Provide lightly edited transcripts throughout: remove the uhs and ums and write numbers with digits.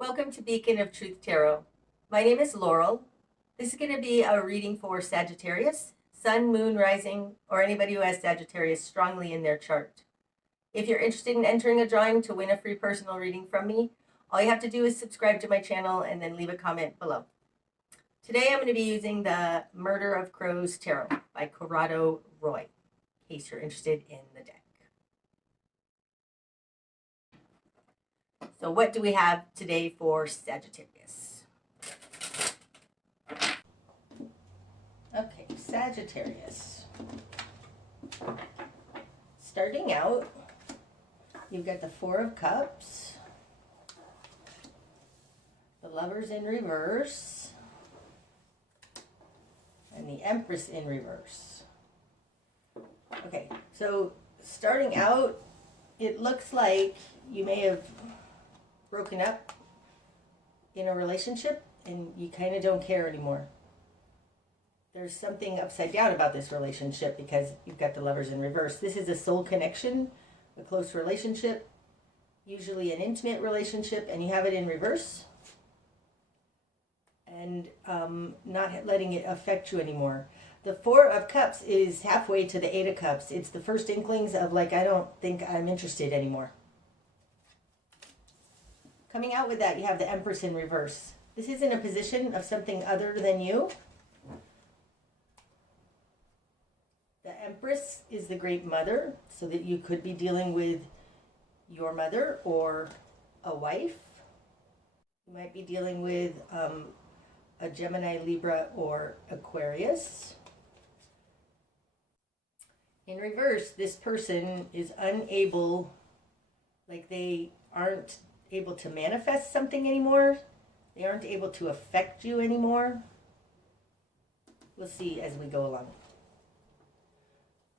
Welcome to Beacon of Truth Tarot. My name is Laurel. This is going to be a reading for Sagittarius, Sun, Moon, Rising, or anybody who has Sagittarius strongly in their chart. If you're interested in entering a drawing to win a free personal reading from me, all you have to do is subscribe to my channel and then leave a comment below. Today I'm going to be using the Murder of Crows Tarot by Corrado, in case you're interested in the deck. So what do we have today for Sagittarius? Okay, Sagittarius. Starting out, you've got the Four of Cups, the Lovers in reverse, and the Empress in reverse. Okay, so starting out, it looks like you may have broken up in a relationship and you kind of don't care anymore. There's something upside down about this relationship because you've got the Lovers in reverse. This is a soul connection, a close relationship, usually an intimate relationship, and you have it in reverse and not letting it affect you anymore. The Four of Cups is halfway to the Eight of Cups. It's the first inklings of like, I don't think I'm interested anymore. Coming out with that, you have the Empress in reverse. This is in a position of something other than you. The Empress is the Great Mother, so that you could be dealing with your mother or a wife. You might be dealing with a Gemini, Libra, or Aquarius. In reverse, this person is unable, like they aren't able to manifest something anymore. They aren't able to affect you anymore. We'll see as we go along.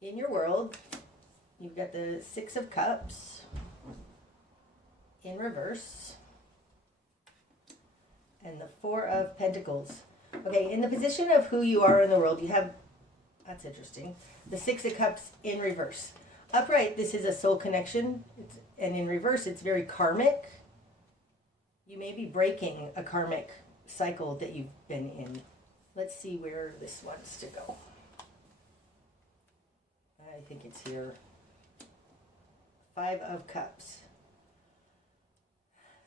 In your world, you've got the Six of Cups in reverse and the Four of Pentacles. Okay, in the position of who you are in the world, you have, that's interesting, the Six of Cups in reverse. Upright, this is a soul connection, and in reverse, it's very karmic. You may be breaking a karmic cycle that you've been in. Let's see where this wants to go. I think it's here. Five of Cups.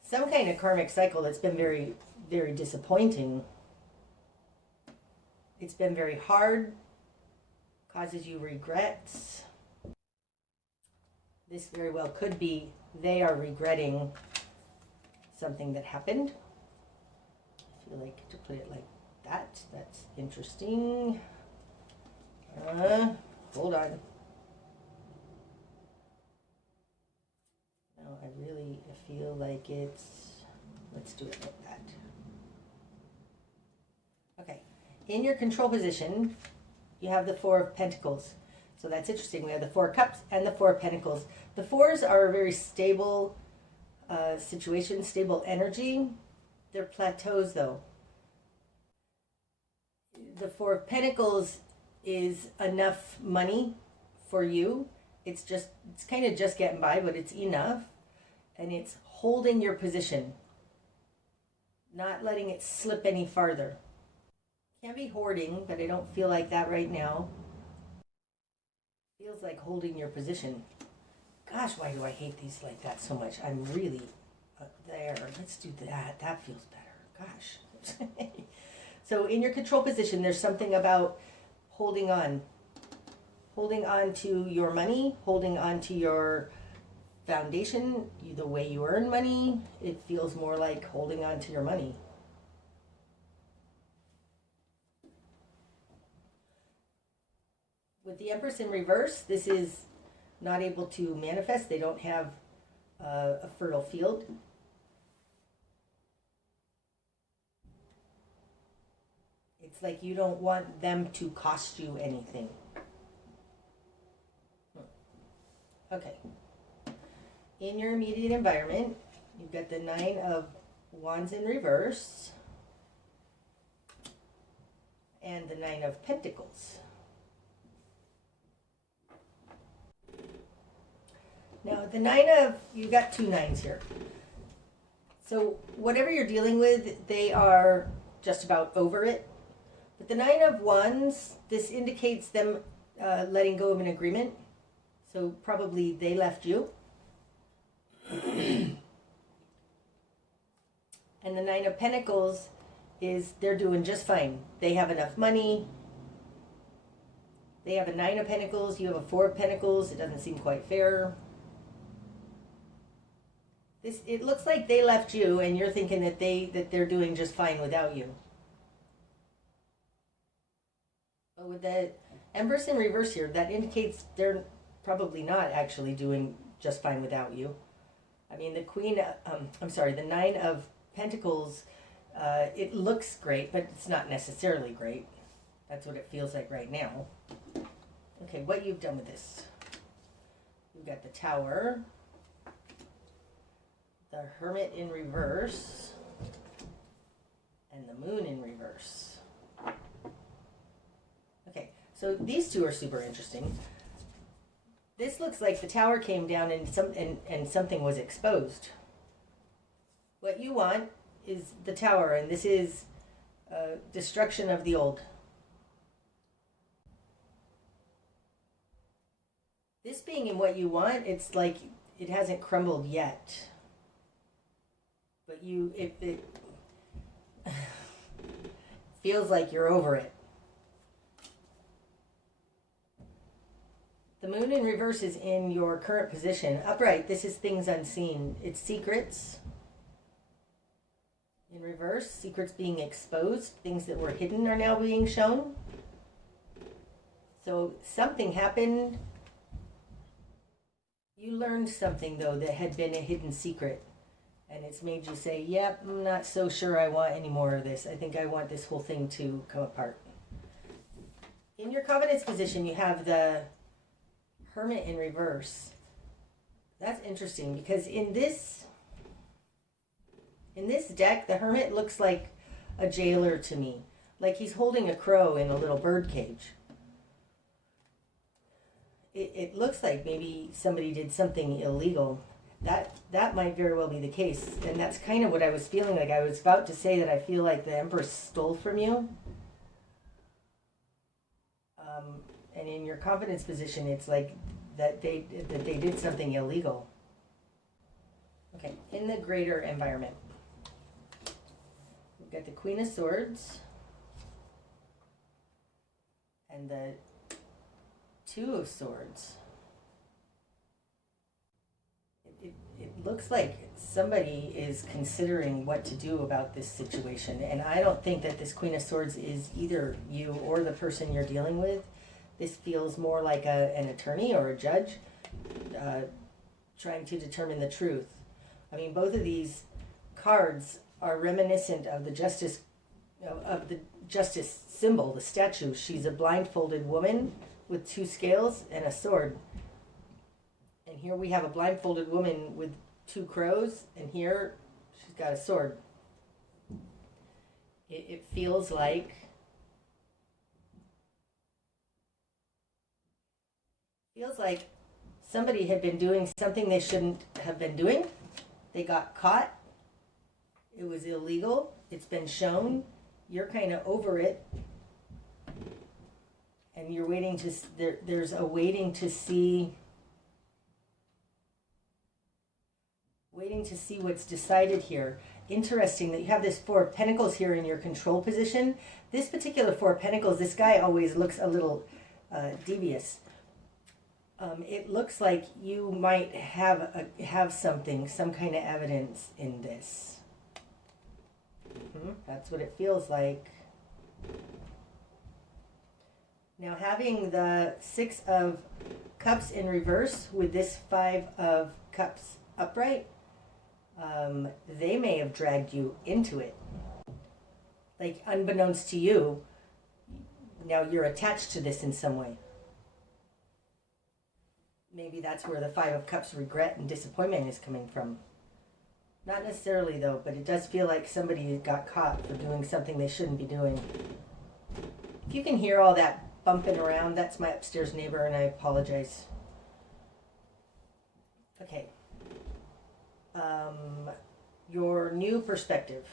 Some kind of karmic cycle that's been very, very disappointing. It's been very hard, causes you regrets. This very well could be they are regretting something that happened. I feel like to put it like that. That's interesting. Hold on. No, I really feel like it's, let's do it like that. Okay. In your control position, you have the Four of Pentacles. So that's interesting. We have the Four of Cups and the Four of Pentacles. The fours are a very stable situation, stable energy. They're plateaus though. The Four of Pentacles is enough money for you. It's kind of just getting by, but it's enough. And it's holding your position, not letting it slip any farther. Can't be hoarding, but I don't feel like that right now. Feels like holding your position. Gosh, why do I hate these like that so much? I'm really there. Let's do that. That feels better. Gosh. So in your control position, there's something about holding on. Holding on to your money, holding on to your foundation, the way you earn money. It feels more like holding on to your money. With the Empress in reverse, this is not able to manifest. They don't have a fertile field. It's like you don't want them to cost you anything. Okay. In your immediate environment, you've got the Nine of Wands in reverse and the Nine of Pentacles. Now, the nine of, you've got two nines here. So whatever you're dealing with, they are just about over it. But the Nine of Wands, this indicates them letting go of an agreement. So probably they left you. And the Nine of Pentacles is they're doing just fine. They have enough money. They have a Nine of Pentacles. You have a Four of Pentacles. It doesn't seem quite fair. It looks like they left you, and you're thinking that they're doing just fine without you. But with the Empress in reverse here, that indicates they're probably not actually doing just fine without you. I mean, the Nine of Pentacles, it looks great, but it's not necessarily great. That's what it feels like right now. Okay, what you've done with this. You've got the Tower, the Hermit in reverse, and the Moon in reverse. Okay, so these two are super interesting. This looks like the Tower came down and something was exposed. What you want is the Tower, and this is destruction of the old. This being in what you want, it's like it hasn't crumbled yet. But it feels like you're over it. The Moon in reverse is in your current position. Upright, this is things unseen. It's secrets. In reverse, secrets being exposed. Things that were hidden are now being shown. So something happened. You learned something, though, that had been a hidden secret. And it's made you say, yep, I'm not so sure I want any more of this. I think I want this whole thing to come apart. In your Covenants position, you have the Hermit in reverse. That's interesting because in this deck, the Hermit looks like a jailer to me. Like he's holding a crow in a little bird cage. It looks like maybe somebody did something illegal. That might very well be the case. And that's kind of what I was feeling like. I was about to say that I feel like the Empress stole from you. And in your confidence position, it's like that they did something illegal. Okay, in the greater environment, we've got the Queen of Swords and the Two of Swords. It looks like somebody is considering what to do about this situation, and I don't think that this Queen of Swords is either you or the person you're dealing with. This feels more like an attorney or a judge trying to determine the truth. I mean, both of these cards are reminiscent of the justice symbol, the statue. She's a blindfolded woman with two scales and a sword. And here we have a blindfolded woman with two crows, and here she's got a sword. It feels like somebody had been doing something they shouldn't have been doing. They got caught. It was illegal. It's been shown. You're kind of over it. And you're waiting to, there's a waiting to see what's decided here. Interesting that you have this Four of Pentacles here in your control position. This particular Four of Pentacles, this guy always looks a little devious. It looks like you might have something, some kind of evidence in this. That's what it feels like. Now, having the Six of Cups in reverse with this Five of Cups upright, they may have dragged you into it. Like, unbeknownst to you, now you're attached to this in some way. Maybe that's where the Five of Cups regret and disappointment is coming from. Not necessarily, though, but it does feel like somebody got caught for doing something they shouldn't be doing. If you can hear all that bumping around, that's my upstairs neighbor, and I apologize. Okay. your new perspective.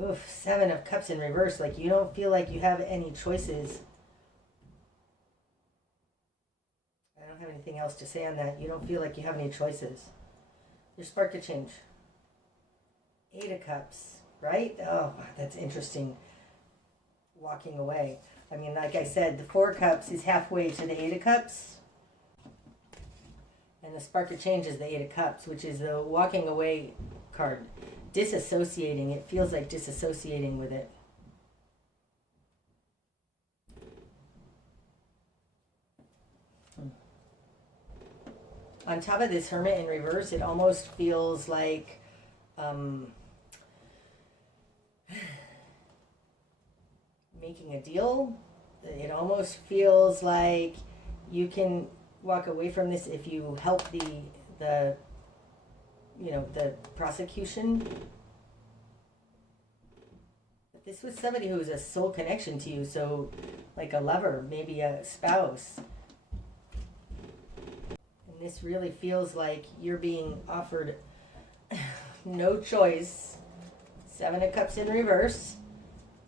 Oof, 7 of Cups in reverse. Like you don't feel like you have any choices. I don't have anything else to say on that. You don't feel like you have any choices. You're sparked to change. 8 of Cups, right? Oh, that's interesting. Walking away. I mean, like I said, the 4 of Cups is halfway to the 8 of Cups. And the spark of change is the 8 of Cups, which is the walking away card. Disassociating. It feels like disassociating with it. On top of this Hermit in reverse, it almost feels like making a deal. It almost feels like you can walk away from this if you help the prosecution. But this was somebody who was a soul connection to you, so like a lover, maybe a spouse. And this really feels like you're being offered no choice. 7 of Cups in reverse.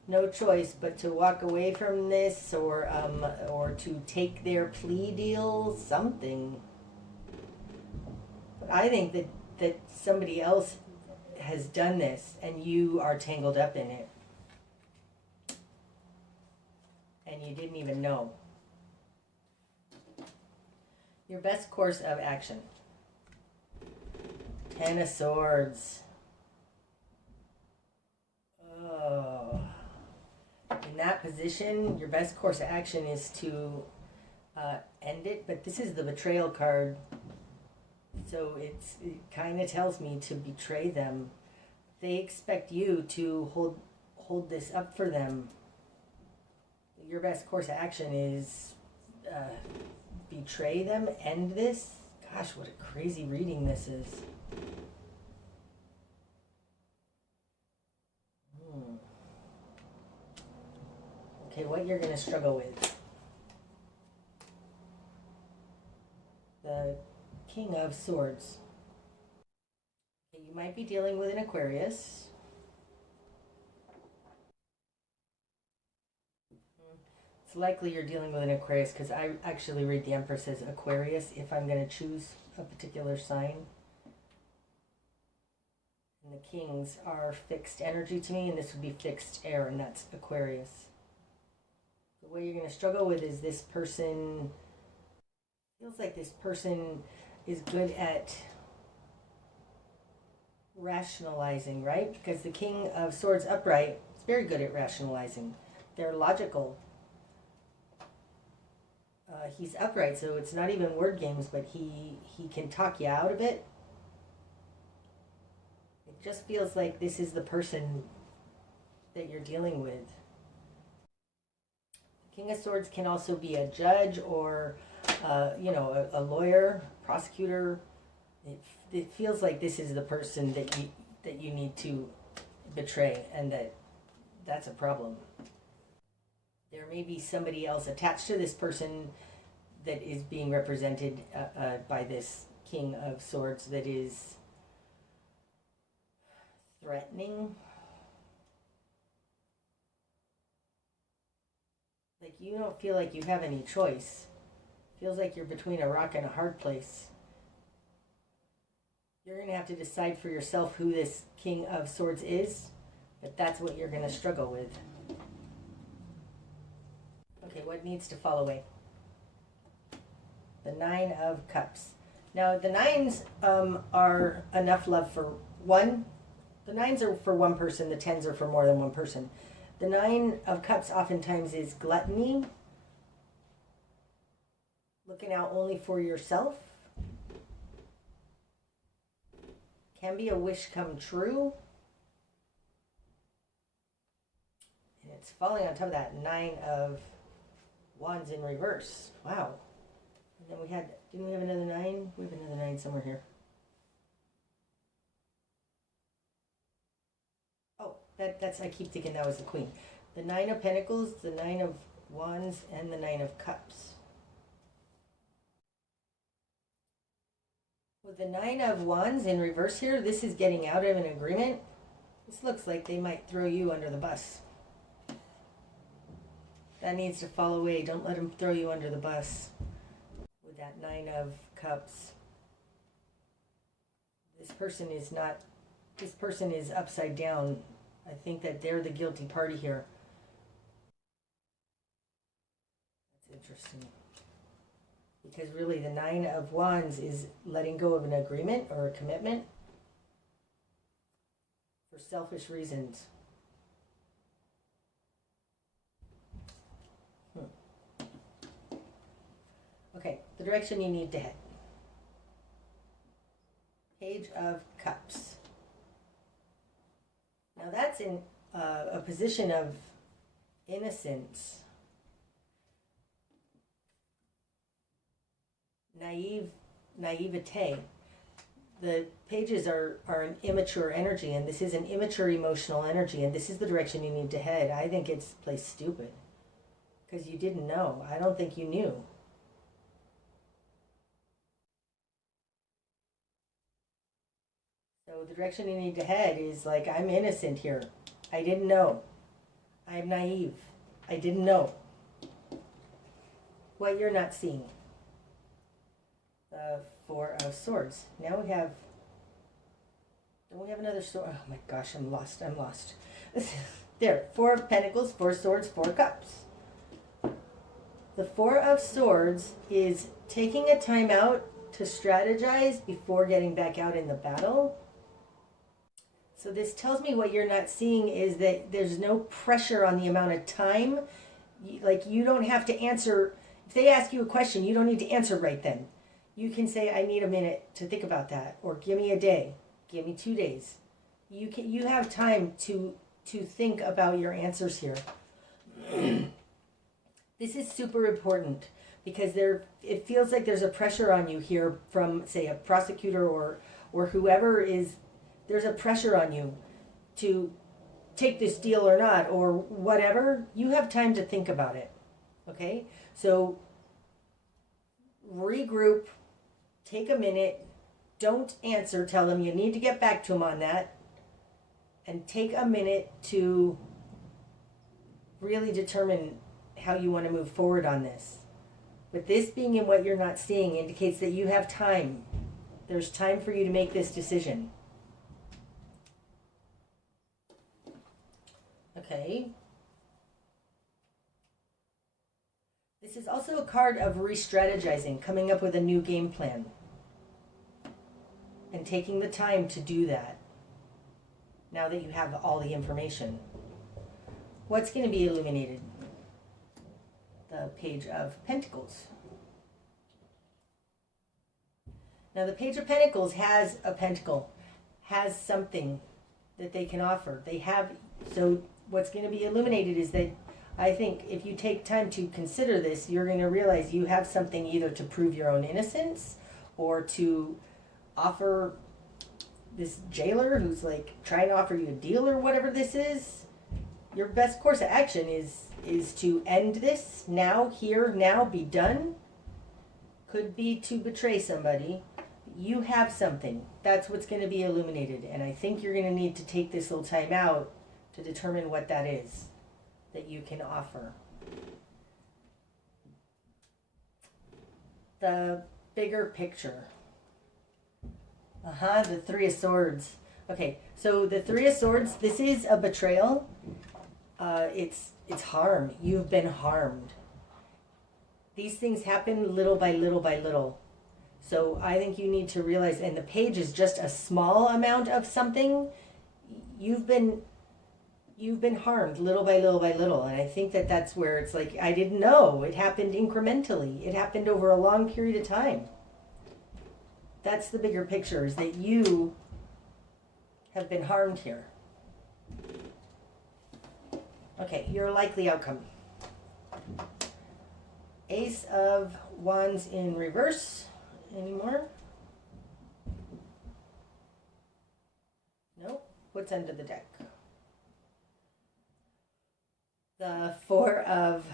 No choice but to walk away from this or to take their plea deal, something. But I think that somebody else has done this and you are tangled up in it. And you didn't even know. Your best course of action. 10 of Swords. Oh. In that position, your best course of action is to end it. But this is the betrayal card. So it kind of tells me to betray them. They expect you to hold this up for them. Your best course of action is betray them, end this. Gosh, what a crazy reading this is. Okay, what you're going to struggle with. The King of Swords. Okay, you might be dealing with an Aquarius. It's likely you're dealing with an Aquarius because I actually read the Empress as Aquarius if I'm going to choose a particular sign. And the Kings are fixed energy to me, and this would be fixed air, and that's Aquarius. What you're going to struggle with is this person, feels like this person is good at rationalizing, right? Because the King of Swords upright is very good at rationalizing. They're logical. He's upright, so it's not even word games, but he can talk you out of it. It just feels like this is the person that you're dealing with. King of Swords can also be a judge or, a lawyer, prosecutor. It feels like this is the person that you need to betray, and that's a problem. There may be somebody else attached to this person that is being represented by this King of Swords that is threatening. Like you don't feel like you have any choice. Feels like you're between a rock and a hard place. You're going to have to decide for yourself who this King of Swords is, but that's what you're going to struggle with. Okay, what needs to fall away? The 9 of Cups. Now, the 9s are enough love for one. The 9s are for one person. The 10s are for more than one person. The 9 of Cups oftentimes is gluttony. Looking out only for yourself. Can be a wish come true. And it's falling on top of that 9 of Wands in reverse. Wow. And then didn't we have another 9? We have another 9 somewhere here. Oh, that's, I keep thinking that was the Queen. The 9 of Pentacles, the 9 of Wands, and the 9 of Cups. With the Nine of Wands in reverse here, this is getting out of an agreement. This looks like they might throw you under the bus. That needs to fall away. Don't let them throw you under the bus. With that Nine of Cups. This person is upside down. I think that they're the guilty party here. That's interesting. Because really the Nine of Wands is letting go of an agreement or a commitment for selfish reasons. Okay, the direction you need to head. Page of Cups. Now that's in a position of innocence. Naivete. The pages are an immature energy, and this is an immature emotional energy, and this is the direction you need to head. I think it's placed stupid because you didn't know. I don't think you knew. So the direction you need to head is like, I'm innocent here. I didn't know. I'm naive. I didn't know what you're not seeing. The Four of Swords. Now we have, don't we have another sword? Oh my gosh, I'm lost. There, Four of Pentacles, Four Swords, Four Cups. The Four of Swords is taking a time out to strategize before getting back out in the battle. So this tells me what you're not seeing is that there's no pressure on the amount of time. Like, you don't have to answer. If they ask you a question, you don't need to answer right then. You can say, I need a minute to think about that, or give me a day, give me 2 days. You have time to think about your answers here. This is super important because it feels like there's a pressure on you here from, say, a prosecutor or whoever is. There's a pressure on you to take this deal or not, or whatever. You have time to think about it. Okay? So regroup, take a minute, don't answer, tell them you need to get back to them on that, and take a minute to really determine how you want to move forward on this. But this being in what you're not seeing indicates that you have time. There's time for you to make this decision. Okay. This is also a card of re-strategizing, coming up with a new game plan. And taking the time to do that. Now that you have all the information. What's going to be illuminated? The Page of Pentacles. Now the Page of Pentacles has a pentacle, has something that they can offer. They have, so what's going to be illuminated is that I think if you take time to consider this, you're going to realize you have something either to prove your own innocence or to offer this jailer who's like trying to offer you a deal or whatever this is. Your best course of action is to end this now, here, now, be done. Could be to betray somebody. You have something. That's what's going to be illuminated. And I think you're going to need to take this little time out to determine what that is that you can offer. The bigger picture. The Three of Swords. Okay, so the Three of Swords, this is a betrayal. It's harm. You've been harmed. These things happen little by little by little. So I think you need to realize, and the page is just a small amount of something. You've been harmed little by little by little. And I think that that's where it's like, I didn't know. It happened incrementally. It happened over a long period of time. That's the bigger picture, is that you have been harmed here. Okay, your likely outcome. Ace of Wands in reverse. Any more? Nope. What's under the deck? The Four of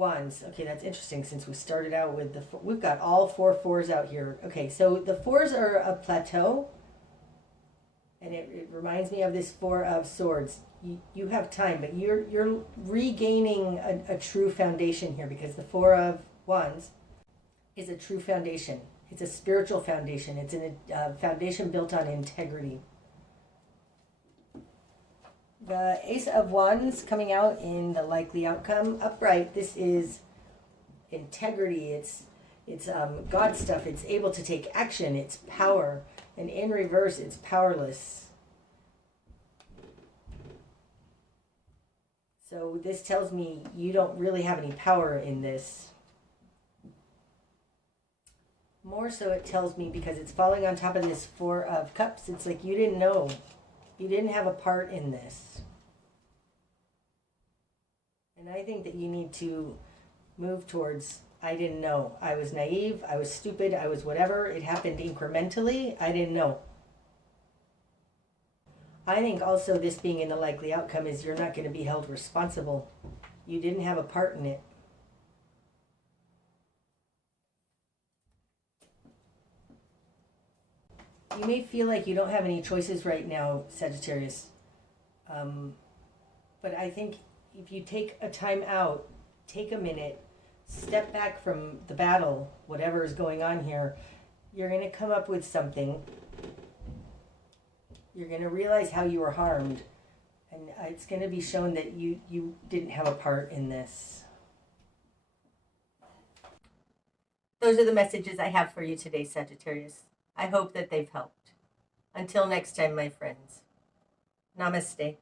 Wands. Okay, that's interesting since we started out with we've got all 4 fours out here. Okay, so the 4s are a plateau, and it reminds me of this 4 of Swords. You have time, but you're regaining a true foundation here, because the 4 of Wands is a true foundation. It's a spiritual foundation. It's a foundation built on integrity. The Ace of Wands coming out in the likely outcome upright. This is integrity. It's God stuff. It's able to take action. It's power. And in reverse, it's powerless. So this tells me you don't really have any power in this. More so it tells me, because it's falling on top of this 4 of Cups, it's like you didn't know. You didn't have a part in this. And I think that you need to move towards, I didn't know. I was naive, I was stupid, I was whatever. It happened incrementally. I didn't know. I think also this being in the likely outcome is you're not going to be held responsible. You didn't have a part in it. You may feel like you don't have any choices right now, Sagittarius. But I think if you take a time out, take a minute, step back from the battle, whatever is going on here, you're going to come up with something. You're going to realize how you were harmed. And it's going to be shown that you didn't have a part in this. Those are the messages I have for you today, Sagittarius. I hope that they've helped. Until next time, my friends. Namaste.